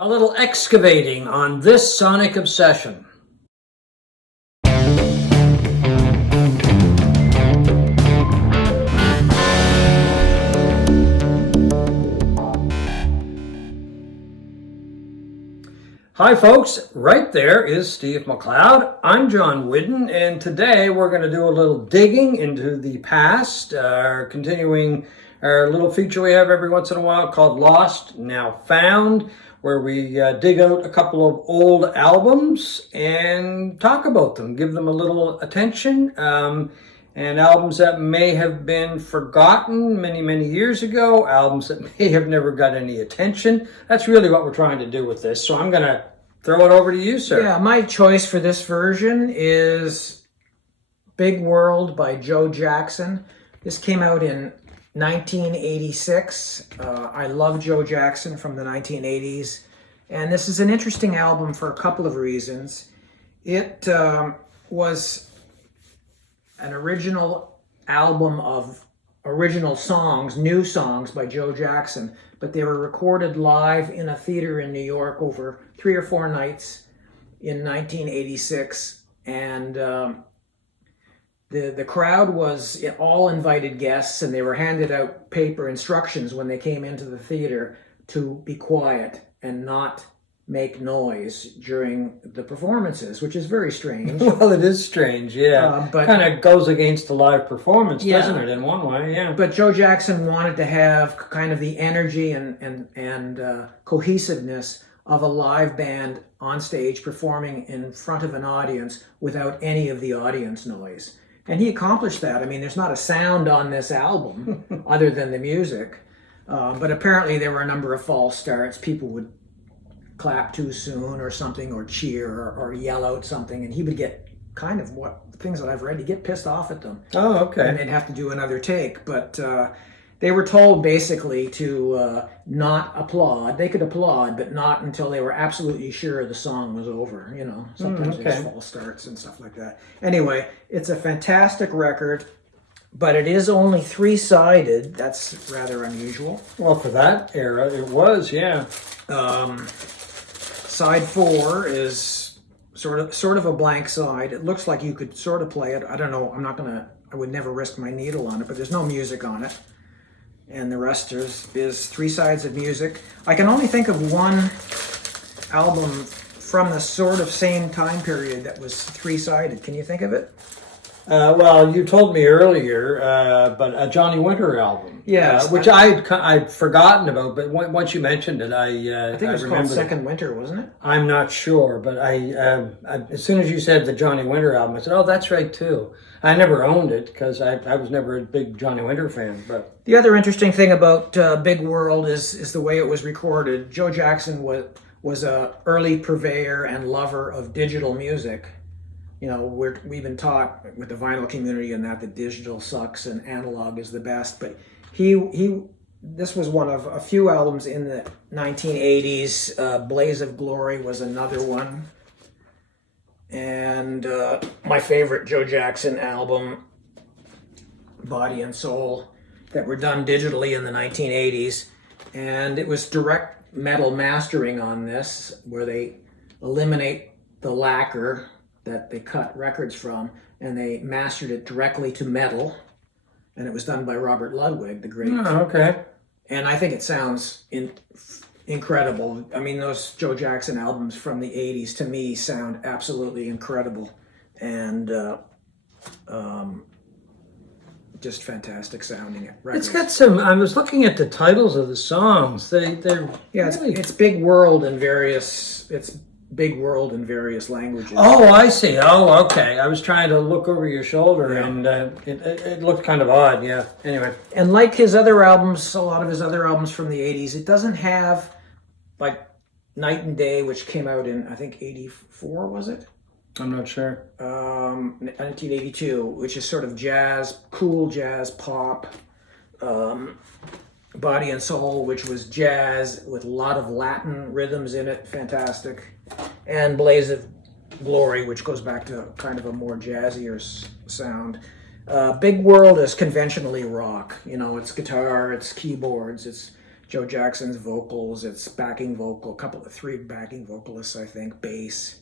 A little excavating on this sonic obsession. Hi folks, right there is Steve McLeod. I'm John Whidden, and today we're going to do a little digging into the past, continuing our little feature we have every once in a while called Lost, Now Found, where we dig out a couple of old albums and talk about them, give them a little attention, and albums that may have been forgotten many, many years ago, albums that may have never got any attention. That's really what we're trying to do with this. So I'm going to throw it over to you, sir. Yeah, my choice for this version is Big World by Joe Jackson. This came out in 1986. I love Joe Jackson from the 1980s. And this is an interesting album for a couple of reasons. It was an original album of original songs, new songs by Joe Jackson, but they were recorded live in a theater in New York over 3 or 4 nights in 1986. And the crowd was all invited guests, and they were handed out paper instructions when they came into the theater to be quiet and not make noise during the performances, which is very strange. Well, it is strange, yeah. But kind of goes against the live performance, doesn't it, in one way, yeah. But Joe Jackson wanted to have kind of the energy and cohesiveness of a live band on stage performing in front of an audience without any of the audience noise. And he accomplished that. I mean, there's not a sound on this album other than the music. But apparently there were a number of false starts. People would clap too soon or something, or cheer or yell out something, and he would get kind of things that I've read, he'd get pissed off at them. Oh, okay. And they'd have to do another take. But they were told basically to not applaud. They could applaud, but not until they were absolutely sure the song was over. You know, sometimes there's false starts and stuff like that. Anyway, it's a fantastic record, but it is only 3-sided. That's rather unusual. Well, for that era, it was, yeah. Side 4 is sort of a blank side. It looks like you could sort of play it. I don't know. I would never risk my needle on it, but there's no music on it. And the rest is 3 sides of music. I can only think of one album from the sort of same time period that was 3-sided. Can you think of it? Well, you told me earlier, but a Johnny Winter album. Yes. Which I'd forgotten about, but once you mentioned it, I think it was called Second Winter, wasn't it? I'm not sure, but I as soon as you said the Johnny Winter album, I said, oh, that's right, too. I never owned it because I was never a big Johnny Winter fan. But the other interesting thing about Big World is the way it was recorded. Joe Jackson was a early purveyor and lover of digital music. You know, we've been taught with the vinyl community and that the digital sucks and analog is the best. But this was one of a few albums in the 1980s. Blaze of Glory was another one. And my favorite Joe Jackson album, Body and Soul, that were done digitally in the 1980s. And it was direct metal mastering on this, where they eliminate the lacquer that they cut records from, and they mastered it directly to metal, and it was done by Robert Ludwig, the great. Oh, okay. And I think it sounds incredible. I mean, those Joe Jackson albums from the 80s, to me, sound absolutely incredible, and just fantastic sounding records. It's got some, I was looking at the titles of the songs. They're really... it's Big World in various, Big World in various languages. Oh, I see. Oh, okay. I was trying to look over your shoulder, and it looked kind of odd, yeah. Anyway. And like his other albums, a lot of his other albums from the 80s, it doesn't have, like, Night and Day, which came out in, I think, 84, was it? I'm not sure. 1982, which is sort of jazz, cool jazz, pop. Body and Soul, which was jazz with a lot of Latin rhythms in it, fantastic. And Blaze of Glory, which goes back to kind of a more jazzier sound. Big World is conventionally rock. You know, it's guitar, it's keyboards, it's Joe Jackson's vocals. It's backing vocal, three backing vocalists, I think, bass,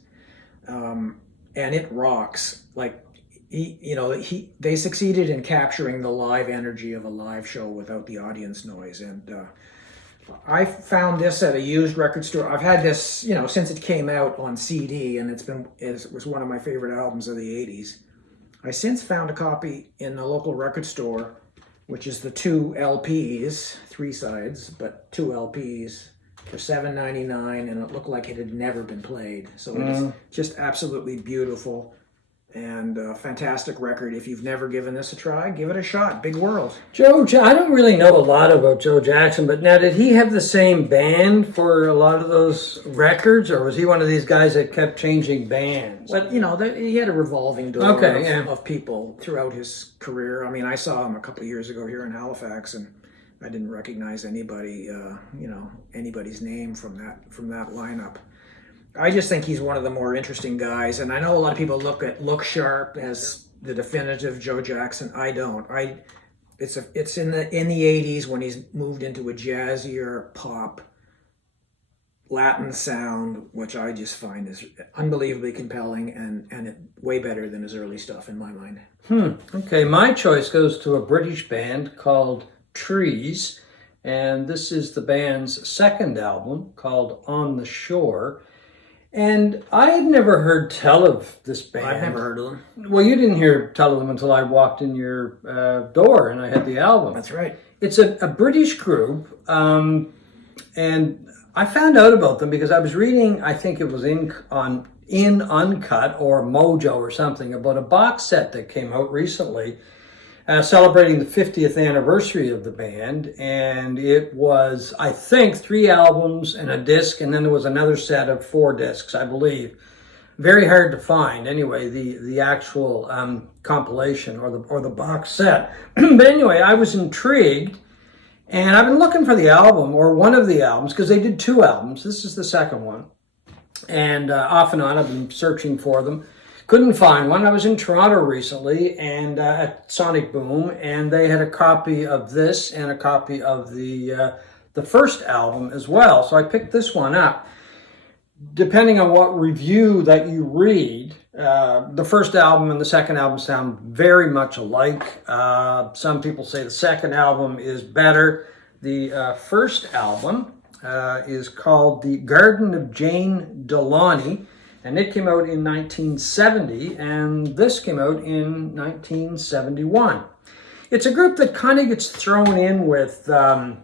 and it rocks. Like they succeeded in capturing the live energy of a live show without the audience noise. And I found this at a used record store. I've had this, since it came out on CD, and it was one of my favorite albums of the '80s. I since found a copy in a local record store, which is the 2 LPs, 3 sides, but 2 LPs for $7.99, and it looked like it had never been played. So it's just absolutely beautiful and a fantastic record. If you've never given this a try, give it a shot. Big world. I don't really know a lot about Joe Jackson, but now, did he have the same band for a lot of those records, or was he one of these guys that kept changing bands? But, he had a revolving door of people throughout his career. I mean, I saw him a couple of years ago here in Halifax, and I didn't recognize anybody's name from that lineup. I just think he's one of the more interesting guys, and I know a lot of people look at Look Sharp as the definitive Joe Jackson. I don't. It's in the '80s when he's moved into a jazzier pop Latin sound, which I just find is unbelievably compelling and way better than his early stuff in my mind. Okay, my choice goes to a British band called Trees, and this is the band's second album called On the Shore. And I had never heard tell of this band. I've never heard of them. Well, you didn't hear tell of them until I walked in your door and I had the album. That's right. It's a British group, and I found out about them because I was reading, I think it was in Uncut or Mojo or something, about a box set that came out recently celebrating the 50th anniversary of the band, and it was, I think, 3 albums and a disc, and then there was another set of 4 discs, I believe. Very hard to find, anyway, the actual compilation or the box set. But anyway, I was intrigued, and I've been looking for the album, or one of the albums, because they did 2 albums. This is the second one, and off and on I've been searching for them. Couldn't find one. I was in Toronto recently and at Sonic Boom, and they had a copy of this and a copy of the first album as well. So I picked this one up. Depending on what review that you read, the first album and the second album sound very much alike. Some people say the second album is better. The first album is called The Garden of Jane Delaunay, and it came out in 1970, and this came out in 1971. It's a group that kind of gets thrown in with a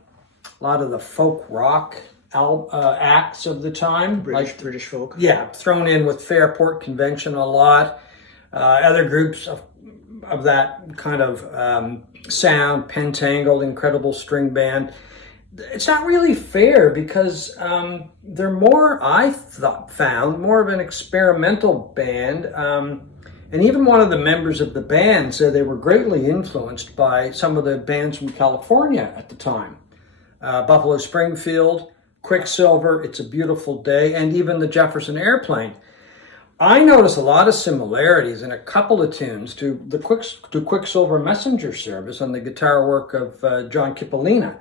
lot of the folk rock acts of the time. British folk. Yeah, thrown in with Fairport Convention a lot. Other groups of that kind of sound, Pentangled, Incredible String Band. It's not really fair because they're more, found more of an experimental band. And even one of the members of the band said they were greatly influenced by some of the bands from California at the time. Buffalo Springfield, Quicksilver, It's a Beautiful Day, and even the Jefferson Airplane. I notice a lot of similarities in a couple of tunes to Quicksilver Messenger Service on the guitar work of John Cipollina.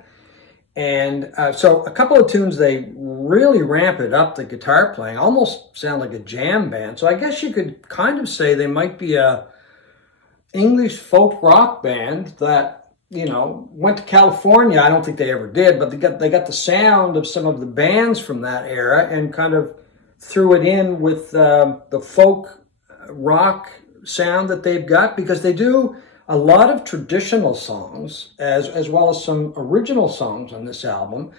And so a couple of tunes, they really ramp it up, the guitar playing, almost sound like a jam band. So I guess you could kind of say they might be a English folk rock band that, went to California. I don't think they ever did, but they got the sound of some of the bands from that era and kind of threw it in with the folk rock sound that they've got, because they do a lot of traditional songs as well as some original songs on this album.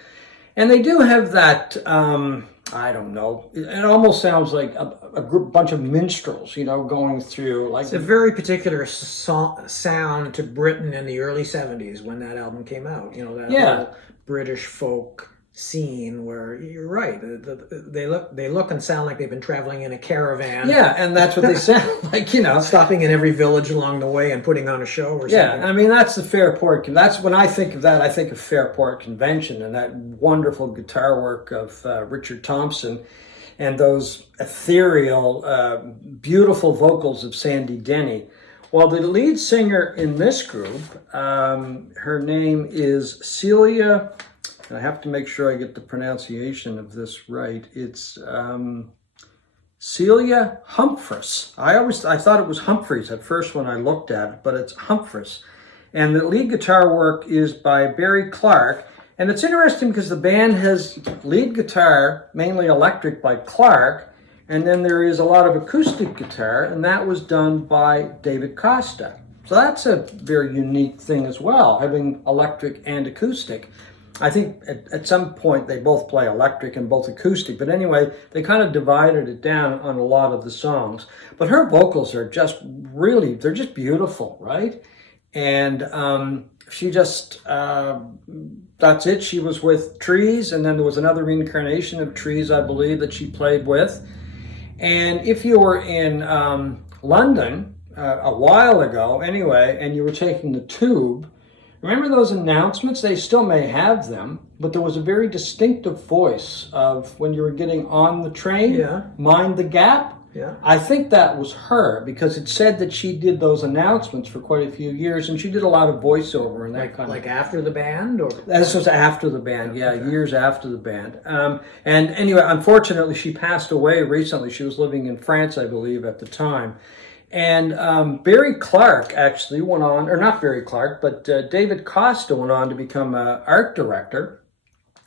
And they do have that, I don't know, it almost sounds like a bunch of minstrels, going through. Like, it's a very particular sound to Britain in the early 70s when that album came out. Whole British folk scene where, you're right, they look and sound like they've been traveling in a caravan. Yeah, and that's what they sound like, stopping in every village along the way and putting on a show or something. Yeah, I mean, that's the Fairport. That's when I think of that, I think of Fairport Convention and that wonderful guitar work of Richard Thompson and those ethereal, beautiful vocals of Sandy Denny. Well, the lead singer in this group, her name is Celia and I have to make sure I get the pronunciation of this right. It's Celia Humphreys. I thought it was Humphreys at first when I looked at it, but it's Humphreys. And the lead guitar work is by Barry Clark. And it's interesting because the band has lead guitar, mainly electric, by Clark, and then there is a lot of acoustic guitar, and that was done by David Costa. So that's a very unique thing as well, having electric and acoustic. I think at some point they both play electric and both acoustic, but anyway, they kind of divided it down on a lot of the songs. But her vocals are just really, they're just beautiful, right? And she just, that's it. She was with Trees, and then there was another reincarnation of Trees, I believe, that she played with. And if you were in London a while ago, anyway, and you were taking the tube, remember those announcements? They still may have them, but there was a very distinctive voice of when you were getting on the train, Yeah. Mind the Gap. Yeah. I think that was her, because it said that she did those announcements for quite a few years, and she did a lot of voiceover and that kind of. Like after the band, or This was after the band, yeah, years after the band. And anyway, unfortunately, she passed away recently. She was living in France, I believe, at the time. And Barry Clark actually went on, or not Barry Clark, but David Costa went on to become an art director.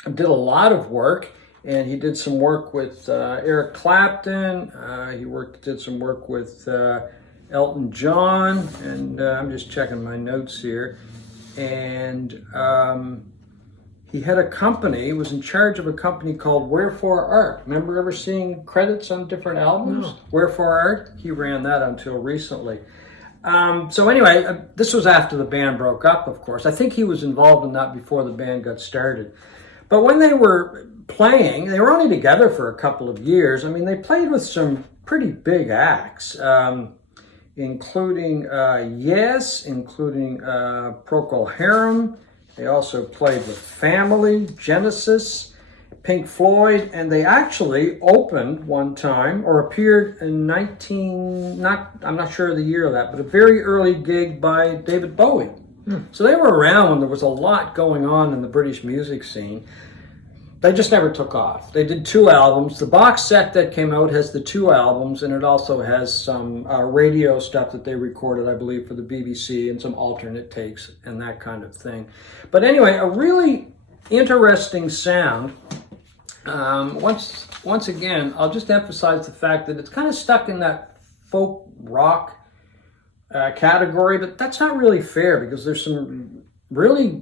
Did a lot of work. And he did some work with Eric Clapton. He did some work with Elton John. And I'm just checking my notes here. And he had a company. He was in charge of a company called Wherefore Art. Remember ever seeing credits on different albums? No. Wherefore Art. He ran that until recently. So anyway, this was after the band broke up, of course. I think he was involved in that before the band got started. But when they were playing, they were only together for a couple of years. I mean, they played with some pretty big acts, including Yes, including Procol Harum. They also played with Family, Genesis, Pink Floyd, and they actually opened one time, or appeared in I'm not sure of the year of that, but a very early gig by David Bowie. So they were around when there was a lot going on in the British music scene. They just never took off. They did 2 albums. The box set that came out has the 2 albums, and it also has some radio stuff that they recorded, I believe, for the BBC, and some alternate takes and that kind of thing. But anyway, a really interesting sound. Once again, I'll just emphasize the fact that it's kind of stuck in that folk rock category, but that's not really fair, because there's some really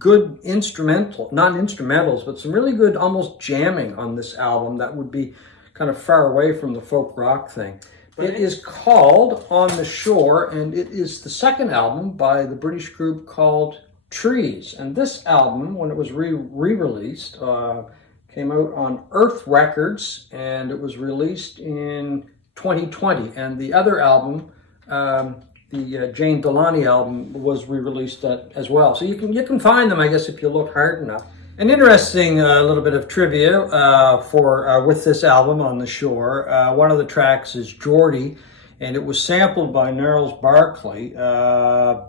good not instrumentals, but some really good almost jamming on this album that would be kind of far away from the folk rock thing. It is called On the Shore, and it is the second album by the British group called Trees. And this album, when it was re-released, came out on Earth Records, and it was released in 2020. And the other album, the Jane Delaney album, was re-released as well. So you can find them, I guess, if you look hard enough. An interesting little bit of trivia with this album, On the Shore. One of the tracks is Geordie, and it was sampled by Gnarls Barkley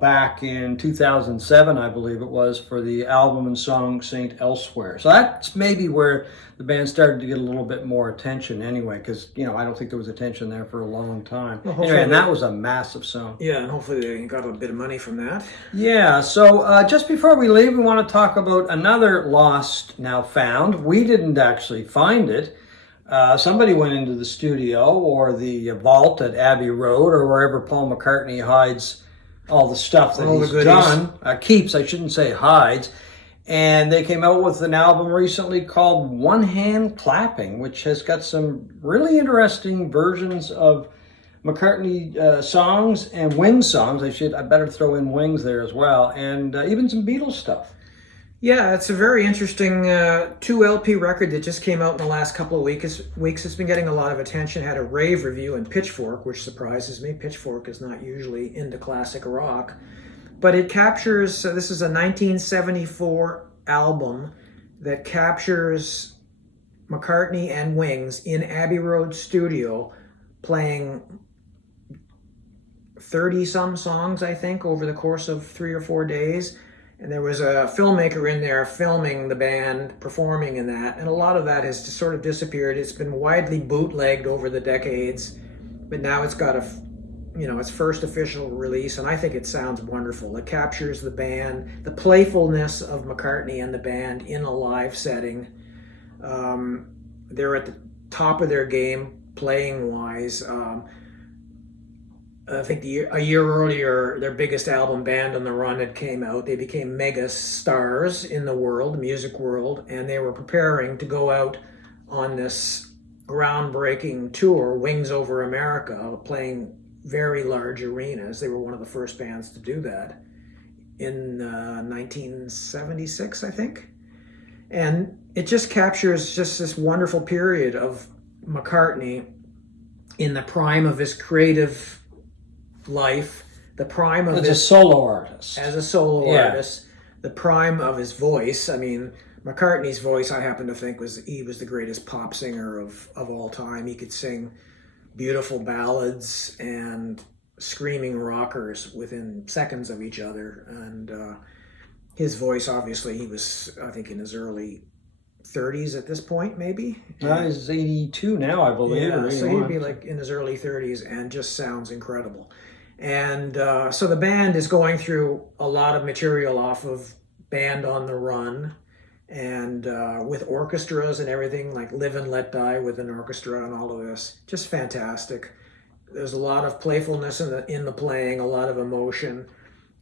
back in 2007, I believe it was, for the album and song Saint Elsewhere. So that's maybe where the band started to get a little bit more attention anyway, because, I don't think there was attention there for a long time. Well, anyway, and that was a massive song. Yeah, and hopefully they got a bit of money from that. Yeah, so just before we leave, we want to talk about another lost, now found. We didn't actually find it. Somebody went into the studio or the vault at Abbey Road, or wherever Paul McCartney hides all the stuff that he's done. Keeps, I shouldn't say hides. And they came out with an album recently called One Hand Clapping, which has got some really interesting versions of McCartney songs and Wings songs. I better throw in Wings there as well, and even some Beatles stuff. Yeah, it's a very interesting 2 LP record that just came out in the last couple of weeks. It's been getting a lot of attention. Had a rave review in Pitchfork, which surprises me. Pitchfork is not usually into classic rock. But it captures, this is a 1974 album that captures McCartney and Wings in Abbey Road studio playing 30-some songs, I think, over the course of 3 or 4 days. And there was a filmmaker in there filming the band performing in that, and a lot of that has just sort of disappeared. It's been widely bootlegged over the decades, but now it's got its first official release, and I think it sounds wonderful. It captures the band, the playfulness of McCartney and the band in a live setting. They're at the top of their game playing wise. I think a year earlier, their biggest album, Band on the Run, had came out. They became mega stars in the world, music world, and they were preparing to go out on this groundbreaking tour, Wings Over America, playing very large arenas. They were one of the first bands to do that in 1976, I think. And it just captures just this wonderful period of McCartney in the prime of his creative life, the prime of as a solo artist. As a solo artist, the prime of his voice. I mean, McCartney's voice, I happen to think, he was the greatest pop singer of all time. He could sing beautiful ballads and screaming rockers within seconds of each other. And his voice, obviously, he was, I think, in his early 30s at this point, maybe. He's 82 now, I believe. Yeah, so he'd be like in his early 30s and just sounds incredible. And so the band is going through a lot of material off of Band on the Run, and with orchestras and everything, like Live and Let Die with an orchestra and all of this. Just fantastic. There's a lot of playfulness in the playing, a lot of emotion.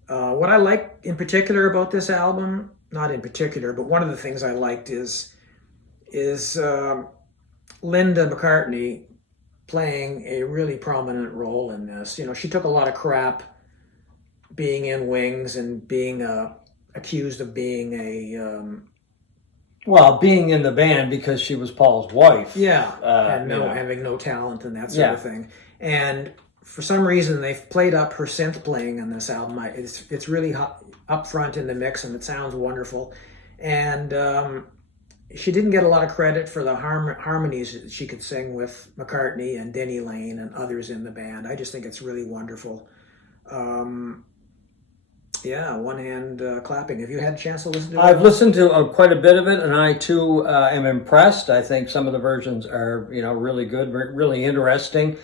What I like in particular about this album, not in particular, but one of the things I liked is Linda McCartney playing a really prominent role in this. You know, she took a lot of crap being in Wings and being accused of being being in the band because she was Paul's wife. Yeah, and having no talent and that sort of thing. And for some reason, they've played up her synth playing on this album. It's really up front in the mix, and it sounds wonderful. And she didn't get a lot of credit for the harmonies that she could sing with McCartney and Denny Lane and others in the band. I just think it's really wonderful. One hand clapping. Have you had a chance to listen to it? I've listened to quite a bit of it, and I too am impressed. I think some of the versions are, really good, really interesting.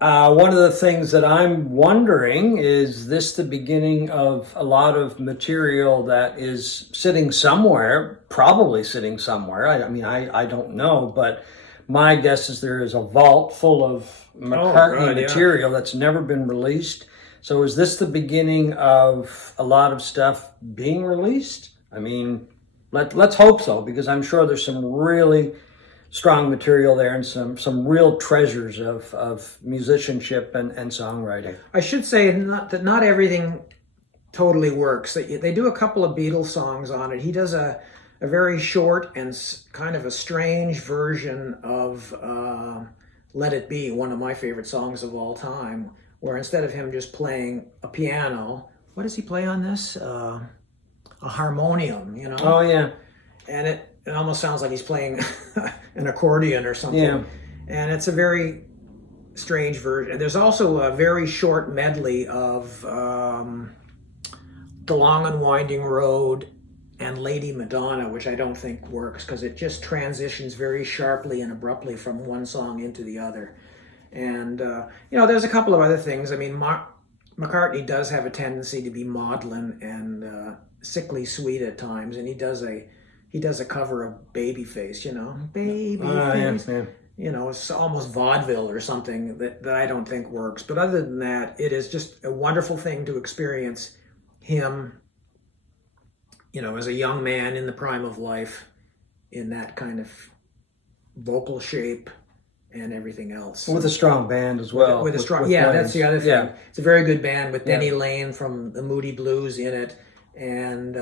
One of the things that I'm wondering, is this the beginning of a lot of material that is sitting somewhere, probably sitting somewhere. I don't know, but my guess is there is a vault full of McCartney material that's never been released. So is this the beginning of a lot of stuff being released? I mean, let's hope so, because I'm sure there's some really strong material there and some real treasures of musicianship and songwriting. I should say that not everything totally works. They do a couple of Beatles songs on it. He does a very short and kind of a strange version of Let It Be, one of my favorite songs of all time, where instead of him just playing a piano, what does he play on this? A harmonium, Oh, yeah. And it almost sounds like he's playing an accordion or something. Yeah. And it's a very strange version. There's also a very short medley of The Long and Winding Road and Lady Madonna, which I don't think works because it just transitions very sharply and abruptly from one song into the other. And, there's a couple of other things. I mean, McCartney does have a tendency to be maudlin and sickly sweet at times, and he does a cover of Babyface, Babyface. Yeah. It's almost vaudeville or something that I don't think works. But other than that, it is just a wonderful thing to experience him, as a young man in the prime of life, in that kind of vocal shape and everything else. With a strong band as well. With that's the other thing. Yeah. It's a very good band with Denny Lane from the Moody Blues in it, and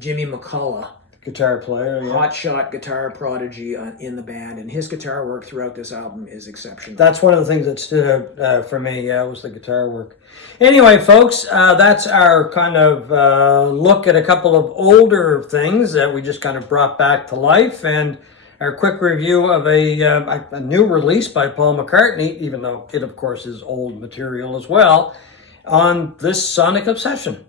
Jimmy McCullough, guitar player, hotshot guitar prodigy in the band, and his guitar work throughout this album is exceptional. That's one of the things that stood out for me, was the guitar work. Anyway, folks, that's our kind of look at a couple of older things that we just kind of brought back to life, and our quick review of a new release by Paul McCartney, even though it, of course, is old material as well, on this Sonic Obsession.